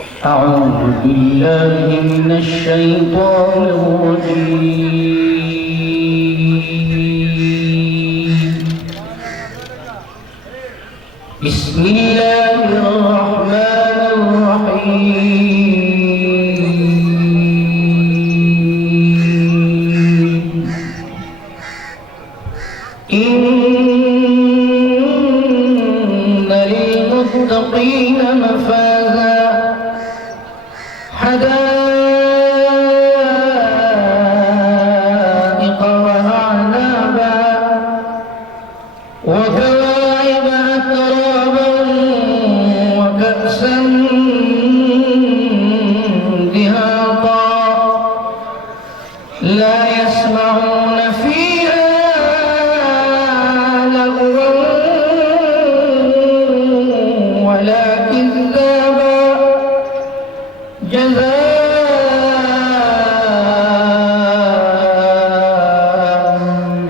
أعوذ بالله من الشيطان الرجيم. بسم الله الرحمن الرحيم. إن للمتقين مفازا حدائق وأعنابا وكواعب أترابا وكأسا دهاقا لا يسمعون فيها لغوا ولا كذابا جزاء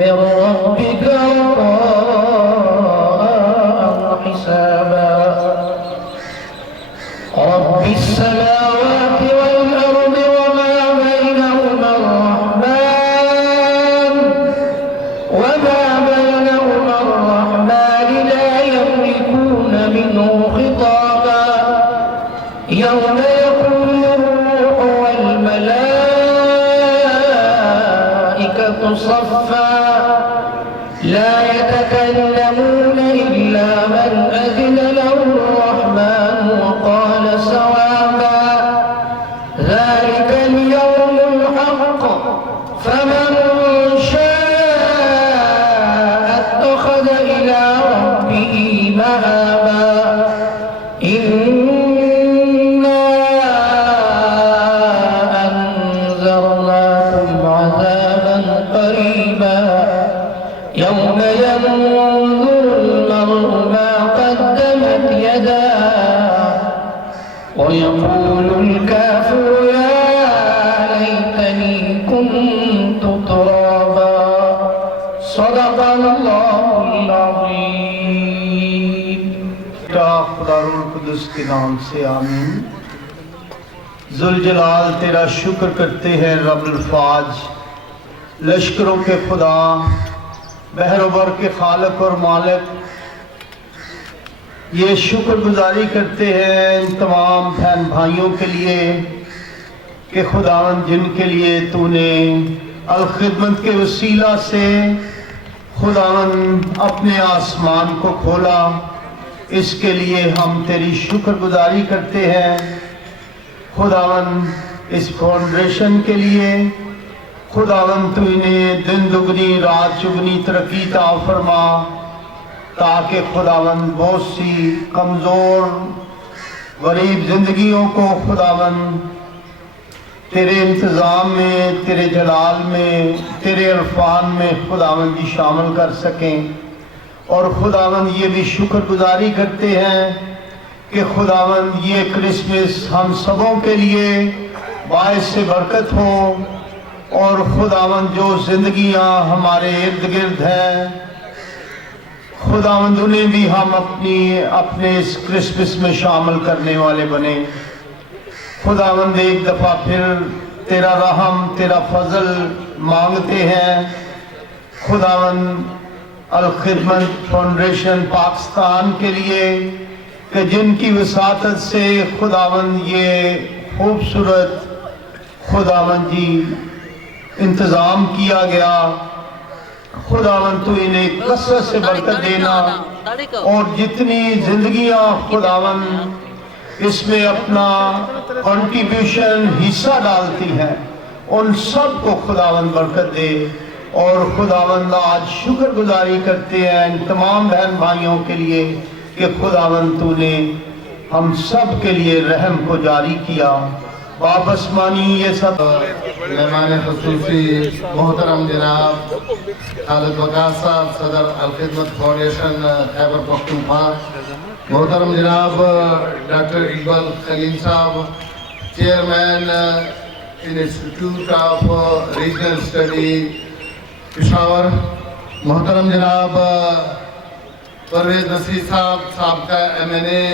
من ربك عطاء حسابا. رب السماوات والأرض وما بينهما الرحمن لا يملكون منه خطابا. يوم يقول الروح والملائكة صفا لا يتكلمون إلا من أذن له الرحمن وقال صوابا. ذلك اليوم الحق فمن شاء اتخذ إلى ربه مآبا. إنا أنذرناكم عذابا قريبا يوم ينظر المرء ما قدمت يداه ويقول الكافر يا ليتني كنت ترابا. صدق الله العظيم. خدا روح القدس کے نام سے آمین. ذوالجلال تیرا شکر کرتے ہیں رب الفاظ، لشکروں کے خدا، بحر و بر کے خالق اور مالک. یہ شکر گزاری کرتے ہیں ان تمام بہن بھائیوں کے لیے کہ خداوند جن کے لیے تو نے الخدمت کے وسیلہ سے خداوند اپنے آسمان کو کھولا، اس کے لیے ہم تیری شکر گزاری کرتے ہیں. خداوند اس فاؤنڈیشن کے لیے خداوند تو انہیں دن دگنی رات چگنی ترقی عطا فرما، تاکہ خداوند بہت سی کمزور غریب زندگیوں کو خداوند تیرے انتظام میں، تیرے جلال میں، تیرے عرفان میں خداوند جی شامل کر سکیں. اور خداوند یہ بھی شکر گزاری کرتے ہیں کہ خداوند یہ کرسمس ہم سبوں کے لیے باعث سے برکت ہو، اور خداوند جو زندگیاں ہمارے ارد گرد ہیں خداوند انہیں بھی ہم اپنے اس کرسمس میں شامل کرنے والے بنے. خداوند ایک دفعہ پھر تیرا رحم، تیرا فضل مانگتے ہیں. خداوند الخدمت فاؤنڈیشن پاکستان کے لیے کہ جن کی وساطت سے خداوند یہ خوبصورت خداوند جی انتظام کیا گیا، خداوند تو انہیں کثرت سے برکت دینا، اور جتنی زندگیاں خداوند اس میں اپنا کنٹریبیوشن حصہ ڈالتی ہے ان سب کو خداوند برکت دے. اور خداوند آج شکر گزاری کرتے ہیں ان تمام بہن بھائیوں کے لیے کہ خداوند تو نے ہم سب کے لیے رحم کو جاری کیا. باپ آسمانی یہ سب مہمان خصوصی محترم جناب خالد وقاص صاحب، صدر الخدمت فاؤنڈیشن خیبر پختونخوا، محترم جناب ڈاکٹر اقبال خلیل صاحب، chairman institute of regional study Peshawar, محترم جناب پرویز نصیر صاحب، سابقہ MNA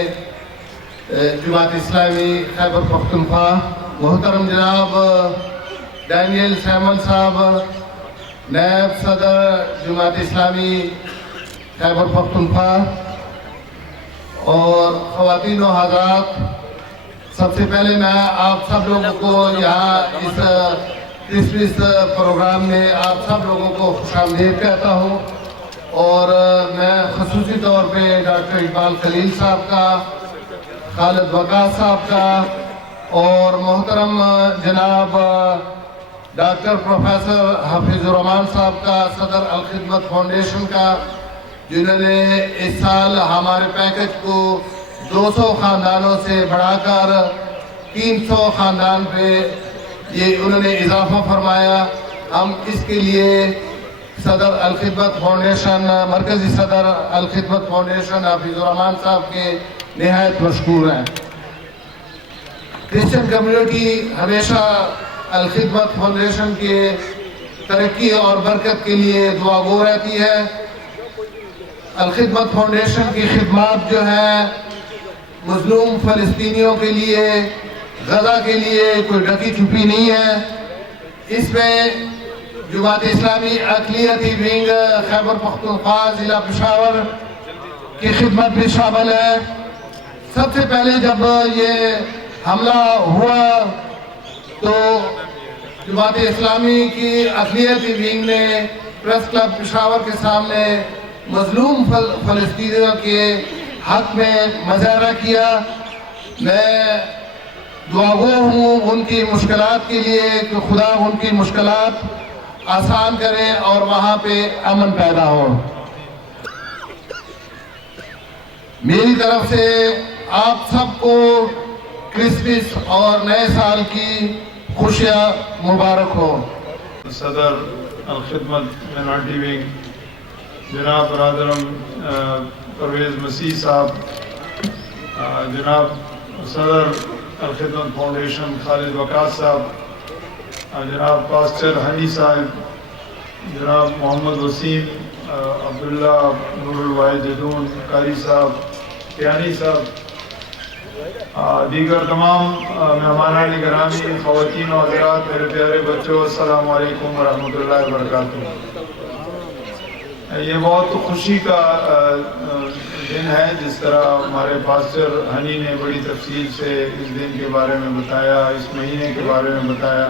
جماعت اسلامی خیبر پختونخوا، محترم جناب ڈینیل سیمن صاحب، نائب صدر جماعت اسلامی خیبر پختونخوا، اور خواتین و حضرات، سب سے پہلے میں آپ سب لوگوں کو یہاں اس کرسمس پروگرام میں آپ سب لوگوں کو خوش آمدید کہتا ہوں، اور میں خصوصی طور پہ ڈاکٹر اقبال خلیل صاحب کا، خالد وقاص صاحب کا، اور محترم جناب ڈاکٹر پروفیسر حافظ الرحمان صاحب کا، صدر الخدمت فاؤنڈیشن کا، جنہوں نے اس سال ہمارے پیکج کو 200 خاندانوں سے بڑھا کر 300 خاندان پہ یہ انہوں نے اضافہ فرمایا۔ ہم اس کے لیے صدر الخدمت فاؤنڈیشن، مرکزی صدر الخدمت فاؤنڈیشن حافظ الرحمان صاحب کے نہایت مشکور ہیں۔ کرسچن کمیونٹی ہمیشہ الخدمت فاؤنڈیشن کے ترقی اور برکت کے لیے دعا گو رہتی ہے۔ الخدمت فاؤنڈیشن کی خدمات جو ہیں مظلوم فلسطینیوں کے لیے، غزہ کے لیے کوئی ڈھکی چھپی نہیں ہے۔ اس میں جماعت اسلامی اقلیتی ونگ خیبر پختونخوا ضلع پشاور کی خدمت بھی شامل ہے۔ سب سے پہلے جب یہ حملہ ہوا تو جماعت اسلامی کی اقلیتی ونگ نے پریس کلب پشاور کے سامنے مظلوم فلسطینیوں کے حق میں مظاہرہ کیا۔ میں دعاگو ہوں ان کی مشکلات کے لیے کہ خدا ان کی مشکلات آسان کرے اور وہاں پہ امن پیدا ہو۔ میری طرف سے آپ سب کو کرسمس اور نئے سال کی خوشیاں مبارک ہو۔ صدر الخدمت مینارٹی ونگ جناب برادرم پرویز مسیح صاحب، جناب صدر الخدمت فاؤنڈیشن خالد وقاص صاحب، جناب پاسٹر ہنی صاحب، جناب محمد وسیم، عبداللہ نور الواحد جدون قاری صاحب، پیانی صاحب، دیگر تمام مہمانان گرامی، خواتین و حضرات، میرے پیارے بچوں، السلام علیکم ورحمۃ اللہ وبرکاتہ۔ یہ بہت خوشی کا دن ہے، جس طرح ہمارے پاسٹر ہنی نے بڑی تفصیل سے اس دن کے بارے میں بتایا، اس مہینے کے بارے میں بتایا،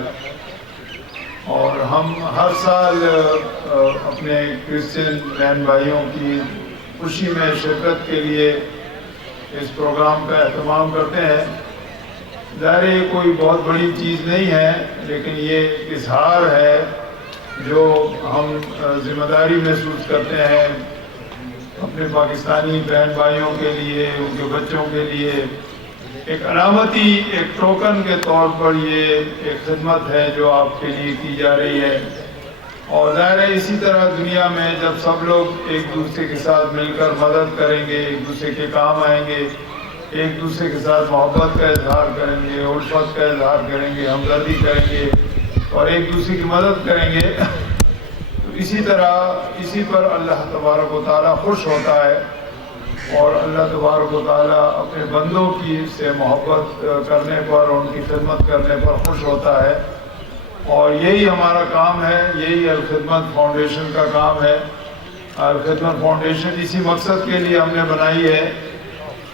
اور ہم ہر سال اپنے کرسچن بہن بھائیوں کی خوشی میں شرکت کے لیے اس پروگرام کا اہتمام کرتے ہیں۔ ظاہر یہ کوئی بہت بڑی چیز نہیں ہے، لیکن یہ اظہار ہے جو ہم ذمہ داری محسوس کرتے ہیں اپنے پاکستانی بہن بھائیوں کے لیے، ان کے بچوں کے لیے۔ ایک علامتی، ایک ٹوکن کے طور پر یہ ایک خدمت ہے جو آپ کے لیے کی جا رہی ہے، اور ظاہر ہے اسی طرح دنیا میں جب سب لوگ ایک دوسرے کے ساتھ مل کر مدد کریں گے، ایک دوسرے کے کام آئیں گے، ایک دوسرے کے ساتھ محبت کا اظہار کریں گے، الفت کا اظہار کریں گے، ہمدردی کریں گے اور ایک دوسرے کی مدد کریں گے، تو اسی طرح اسی پر اللہ تبارک و تعالیٰ خوش ہوتا ہے، اور اللہ تبارک و تعالیٰ اپنے بندوں کی سے محبت کرنے پر، ان کی خدمت کرنے پر خوش ہوتا ہے، اور یہی ہمارا کام ہے، یہی الخدمت فاؤنڈیشن کا کام ہے۔ الخدمت فاؤنڈیشن اسی مقصد کے لیے ہم نے بنائی ہے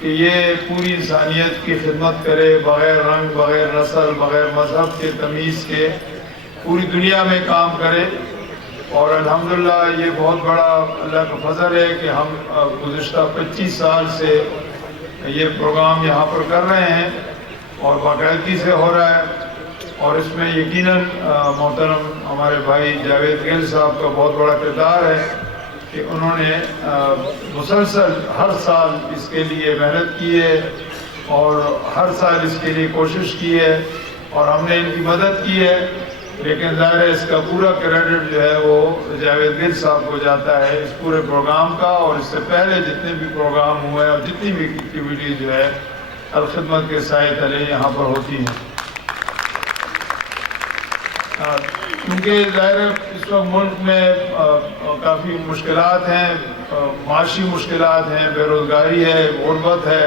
کہ یہ پوری انسانیت کی خدمت کرے، بغیر رنگ، بغیر نسل، بغیر مذہب کے تمیز کے پوری دنیا میں کام کرے، اور الحمدللہ یہ بہت بڑا اللہ کا فضل ہے کہ ہم گزشتہ 25 سال سے یہ پروگرام یہاں پر کر رہے ہیں اور باقاعدگی سے ہو رہا ہے، اور اس میں یقیناً محترم ہمارے بھائی جاوید گل صاحب کا بہت بڑا کردار ہے کہ انہوں نے مسلسل ہر سال اس کے لیے محنت کی ہے اور ہر سال اس کے لیے کوشش کی ہے، اور ہم نے ان کی مدد کی ہے، لیکن ظاہر ہے اس کا پورا کریڈٹ جو ہے وہ جاوید گل صاحب کو جاتا ہے اس پورے پروگرام کا، اور اس سے پہلے جتنے بھی پروگرام ہوئے اور جتنی بھی ایکٹیویٹی جو ہے الخدمت کے سائے تلے یہاں پر ہوتی ہیں۔ کیونکہ ظاہر اس وقت ملک میں کافی مشکلات ہیں، معاشی مشکلات ہیں، بے روزگاری ہے، غربت ہے،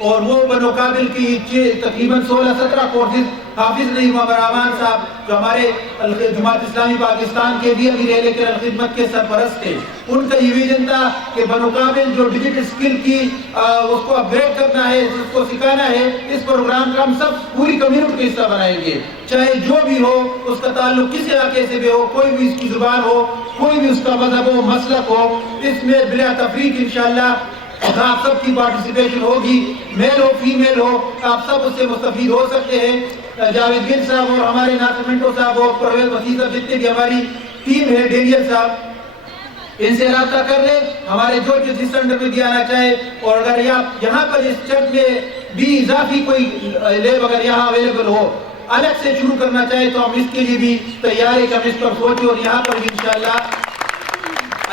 اور وہ بنو قابل کی تقریباً 16-17 کورسز حافظ نعیم الرحمان صاحب جو ہمارے جماعت اسلامی پاکستان کے بھی امیر اہل خدمت کے سرپرست تھے، ان کا یہ ویژن تھا کہ بنو قابل جو ڈیجیٹل سکل کی اس کو اپ گریڈ کرنا ہے، اس کو سکھانا ہے، اس پروگرام کا ہم سب پوری کمیونٹی کا حصہ بنائیں گے، چاہے جو بھی ہو، اس کا تعلق کس علاقے سے بھی ہو، کوئی بھی اس کی زبان ہو، کوئی بھی اس کا مذہب ہو، مسلک ہو، اس میں بلا تفریق انشاءاللہ آپ سب کی پارٹیسپیشن ہوگی، میل ہو فیمیل ہو، آپ سب اس سے مستفید ہو سکتے ہیں۔ جاوید گل صاحب اور ہمارے ناصر منٹو صاحب اور پرویز وسیع صاحب جتنے بھی ہماری ٹیم ہے، ڈینیل صاحب، ان سے رابطہ کر لیں، ہمارے جو جس سینٹر میں بھی آنا چاہے، اور اگر یہاں پر اس چرچ میں بھی اضافی کوئی لیب اگر یہاں اویلیبل ہو، الگ سے شروع کرنا چاہے تو ہم اس کے لیے بھی تیار ہے کہ ہم اس پر سوچیں، اور یہاں پر بھی انشاءاللہ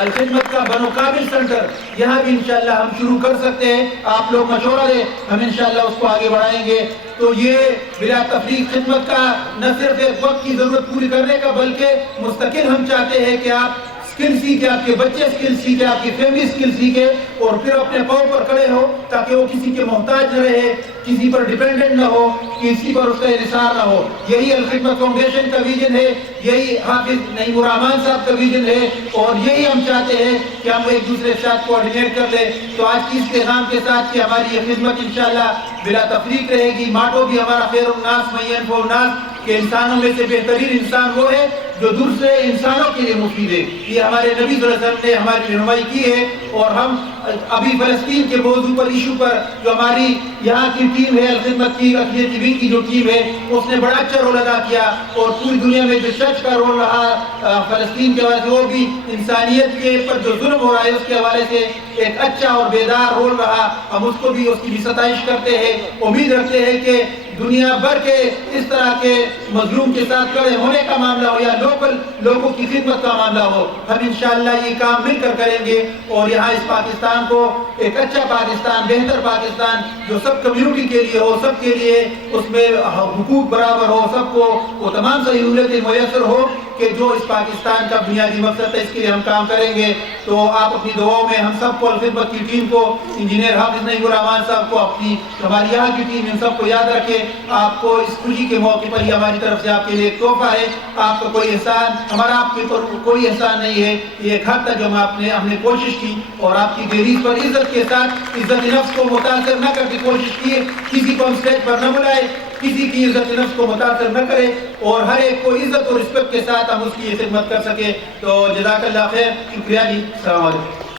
الخدمت کا بنو قابل سینٹر یہاں بھی انشاءاللہ ہم شروع کر سکتے ہیں۔ آپ لوگ مشورہ دیں، ہم انشاءاللہ اس کو آگے بڑھائیں گے۔ تو یہ بلا تفریق خدمت کا نہ صرف ایک وقت کی ضرورت پوری کرنے کا، بلکہ مستقل ہم چاہتے ہیں کہ آپ سکل سیکھیں، آپ کے بچے سکل سیکھیں، آپ کی فیملی سکل سیکھیں، اور پھر اپنے پاؤں پر کھڑے ہو تاکہ وہ کسی کے محتاج نہ رہے، کسی پر ڈیپینڈنٹ نہ ہو، کسی پر اس کا انحصار نہ ہو۔ یہی الخدمت فاؤنڈیشن کا ویژن ہے، یہی حافظ نعیم الرحمان صاحب کا ویژن ہے، اور یہی ہم چاہتے ہیں کہ ہم ایک دوسرے کے ساتھ کوآرڈینیٹ کر لیں۔ تو آج کی اس پیغام کے ساتھ کہ ہماری یہ خدمت انشاءاللہ بلا تفریق رہے گی۔ ماٹو بھی ہمارا خیر الناس من ینفع الناس، کہ انسانوں میں سے بہترین انسان وہ ہے جو دوسرے انسانوں کے لیے مفید ہے۔ یہ ہمارے نبی صلی اللہ علیہ وسلم نے ہماری رہنمائی کی ہے، اور ہم ابھی فلسطین کے موضوع پر ایشو پر جو ہماری یہاں کی ٹیم ہے الخدمت کی اقلیتی ونگ کی جو ٹیم ہے اس نے بڑا اچھا رول ادا کیا، اور پوری دنیا میں جو چرچ کا رول رہا فلسطین کے حوالے سے، وہ بھی انسانیت کے پر جو ظلم ہو رہا ہے اس کے حوالے سے ایک اچھا اور بیدار رول رہا۔ ہم اس کو بھی، اس کی بھی ستائش کرتے ہیں، امید رکھتے ہیں کہ دنیا بھر کے اس طرح کے مظلوم کے ساتھ کھڑے ہونے کا معاملہ ہو یا لوکل لوگوں کی خدمت کا معاملہ ہو، ہم انشاءاللہ یہ کام مل کر کریں گے، اور یہاں اس پاکستان کو ایک اچھا پاکستان، بہتر پاکستان جو سب کمیونٹی کے لیے ہو، سب کے لیے اس میں حقوق برابر ہو، سب کو وہ تمام سہولتیں میسر ہو کہ جو اس پاکستان کا بنیادی مقصد ہے، اس کے لیے ہم کام کریں گے۔ تو آپ اپنی دعاؤں میں ہم سب کو الخدمت کی ٹیم کو، انجینئر حافظ نعیم الرحمان صاحب کو، اپنی ہماری یہاں کی ٹیم ان سب کو یاد رکھیں۔ آپ کو اس خوشی کے موقع پر یہ ہماری طرف سے آپ کے لیے ایک تحفہ ہے، آپ کا کوئی احسان، ہمارا آپ کے اوپر کوئی احسان نہیں ہے، یہ ایک حق تھا جو ہم نے کوشش کی، اور آپ کی دہلیز پر عزت کے ساتھ عزت نفس کو متاثر نہ کر کے کوشش کی، کسی کو ہم اسٹیج پر نہ بلائے، کسی کی عزت نفس کو متاثر نہ کرے، اور ہر ایک کو عزت اور رسپیکٹ کے ساتھ ہم اس کی خدمت کر سکے۔ تو جزاک اللہ خیر، شکریہ جی، السلام علیکم۔